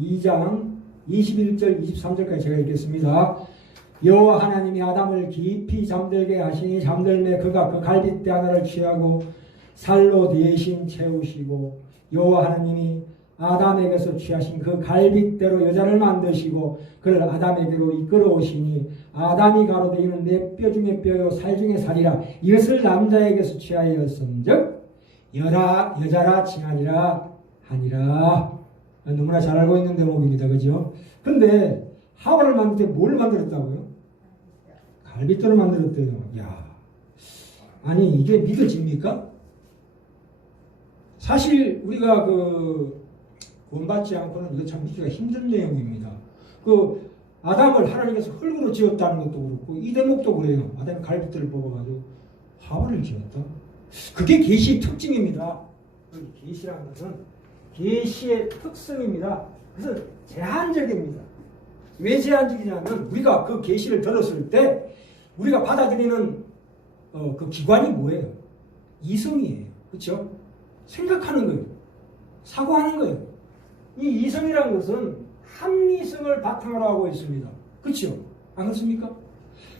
2장 21절 23절까지 제가 읽겠습니다. 여호와 하나님이 아담을 깊이 잠들게 하시니 잠들매 그가 그 갈빗대 하나를 취하고 살로 대신 채우시고 여호와 하나님이 아담에게서 취하신 그 갈빗대로 여자를 만드시고 그를 아담에게로 이끌어 오시니 아담이 가로되 이는 내 뼈 중에 뼈요 살 중에 살이라 이것을 남자에게서 취하였음즉 여라 여자라 칭하니라 하니라 너무나 잘 알고 있는 대목입니다 그죠 근데 하와를 만들 때 뭘 만들었다고요 갈빗대로 만들었대요 야 아니 이게 믿어집니까 사실 우리가 그 구원받지 않고는 이거 참 믿기가 힘든 내용입니다. 그 아담을 하나님께서 흙으로 지었다는 것도 그렇고 이 대목도 그래요. 아담이 갈빗대를 뽑아가지고 하와를 지었다. 그게 계시의 특징입니다. 그 계시라는 것은 계시의 특성입니다. 그래서 제한적입니다. 왜 제한적이냐면 우리가 그 계시를 들었을 때 우리가 받아들이는 어, 그 기관이 뭐예요? 이성이에요. 그렇죠? 생각하는 거예요. 사고하는 거예요. 이 이성이라는 것은 합리성을 바탕으로 하고 있습니다. 그렇죠? 안 그렇습니까?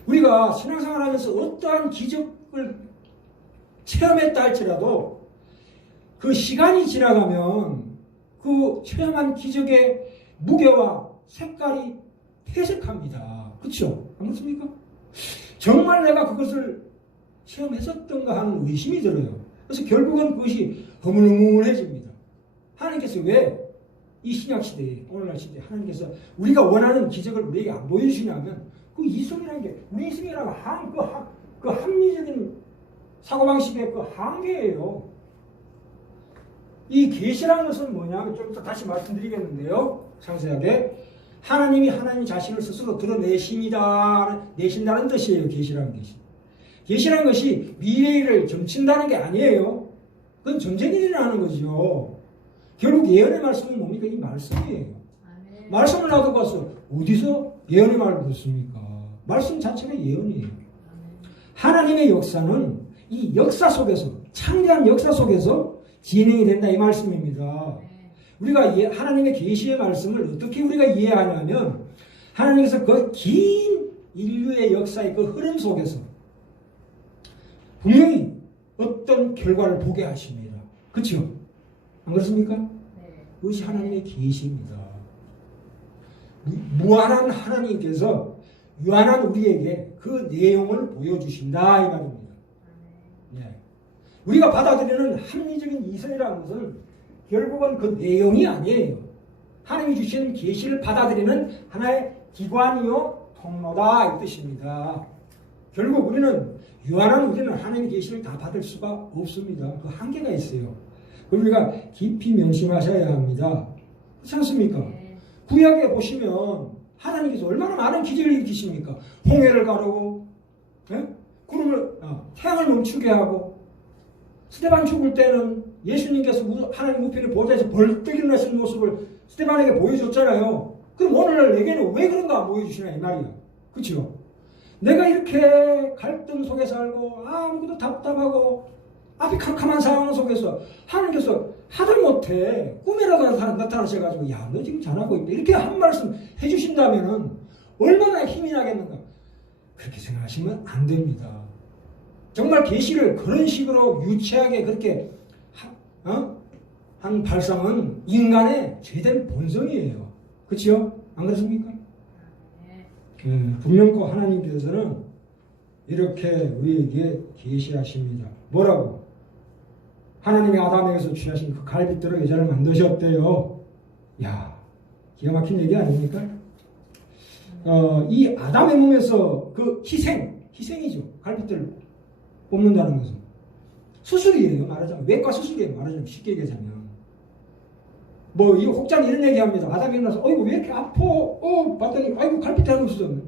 우리가 신앙생활 하면서 어떠한 기적을 체험했다 할지라도 그 시간이 지나가면 그 체험한 기적의 무게와 색깔이 퇴색합니다. 그렇죠? 안 그렇습니까? 정말 내가 그것을 체험했었던가 하는 의심이 들어요. 그래서 결국은 그것이 허물허물해집니다. 하나님께서 왜 이 신약 시대에 오늘날 시대에 하나님께서 우리가 원하는 기적을 우리에게 안 보여주시냐면 그 이성이라는 게 우리 이성이라는 한, 그, 한, 그 합리적인 사고방식의 그 한계예요. 이 계시라는 것은 뭐냐? 좀 이따 다시 말씀드리겠는데요. 상세하게 하나님이 하나님 자신을 스스로 드러내십니다. 내신다는 뜻이에요. 계시라는 것이. 계시라는 것이 미래를 점친다는 게 아니에요. 그건 전쟁이 일어나는 거죠. 결국 예언의 말씀은 뭡니까? 이 말씀이에요. 말씀을 놔두고 와서 어디서 예언의 말을 듣습니까? 말씀 자체가 예언이에요. 하나님의 역사는 이 역사 속에서 창대한 역사 속에서 진행이 된다 이 말씀입니다. 아멘. 우리가 예- 하나님의 계시의 말씀을 어떻게 우리가 이해하냐면 하나님께서 그 긴 인류의 역사의 그 흐름 속에서 분명히 어떤 결과를 보게 하십니다. 그렇죠? 안 그렇습니까? 네. 그것이 하나님의 계시입니다. 무- 무한한 하나님께서 유한한 우리에게 그 내용을 보여주신다 이 말입니다. 아멘. 네. 우리가 받아들이는 합리적인 이성이라는 것은 결국은 그 내용이 아니에요. 하나님이 주시는 계시를 받아들이는 하나의 기관이요 통로다 이 뜻입니다. 결국 우리는 유한한 우리는 하나님의 계시를 다 받을 수가 없습니다. 그 한계가 있어요. 우리가 깊이 명심하셔야 합니다. 그렇지 않습니까? 네. 구약에 보시면 하나님께서 얼마나 많은 기적을 일으키십니까? 홍해를 가르고 예? 구름을 아, 태양을 멈추게 하고 스테반 죽을 때는 예수님께서 우- 하나님 우편의 보좌에서 벌떡 일어나신 모습을 스테반에게 보여줬잖아요. 그럼 오늘날 내게는 왜 그런가 보여주시나 이 말이야. 그렇죠? 내가 이렇게 갈등 속에 살고 아무것도 답답하고 앞이 캄캄한 상황 속에서 하나님께서 하다 못해 꿈이라도 나타- 나타나셔가지고 야 너 지금 잘하고 있다 이렇게 한 말씀 해주신다면은 얼마나 힘이 나겠는가 그렇게 생각하시면 안 됩니다. 정말 계시를 그런 식으로 유치하게 그렇게 하- 어? 한 발상은 인간의 죄된 본성이에요. 그렇죠? 안 그렇습니까? 아멘. 예, 분명코 하나님께서는 이렇게 우리에게 계시하십니다. 뭐라고? 하나님이 아담에게서 취하신 그 갈빗대로 여자를 만드셨대요. 야, 기가 막힌 얘기 아닙니까? 어, 이 아담의 몸에서 그 희생, 희생이죠. 갈빗대를 뽑는다는 것은 수술이에요. 말하자면 외과 수술이에요. 말하자면 쉽게 얘기하자면. 뭐, 이 혹자는 이런 얘기 합니다. 아담이 일어나서, 어이구, 왜 이렇게 아파? 어, 봤더니, 아이고, 하는 없었네.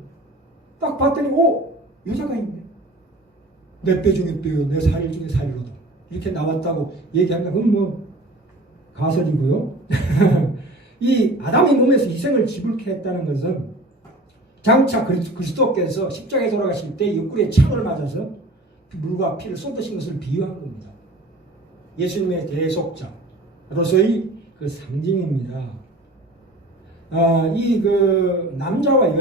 딱 봤더니, 오, 여자가 있네. 내 뼈 중에 뼈요, 내 살 중에 살이로다. 이렇게 나왔다고 얘기합니다. 그건 뭐, 가설이고요. 이 아담의 몸에서 희생을 지불케 했다는 것은 장차 그리스- 그리스도께서 십자가에 돌아가실 때 옆구리에 창을 맞아서 그 물과 피를 쏟으신 것을 비유한 겁니다. 예수님의 대속자로서의 그 상징입니다. 어, 이그 남자와 여자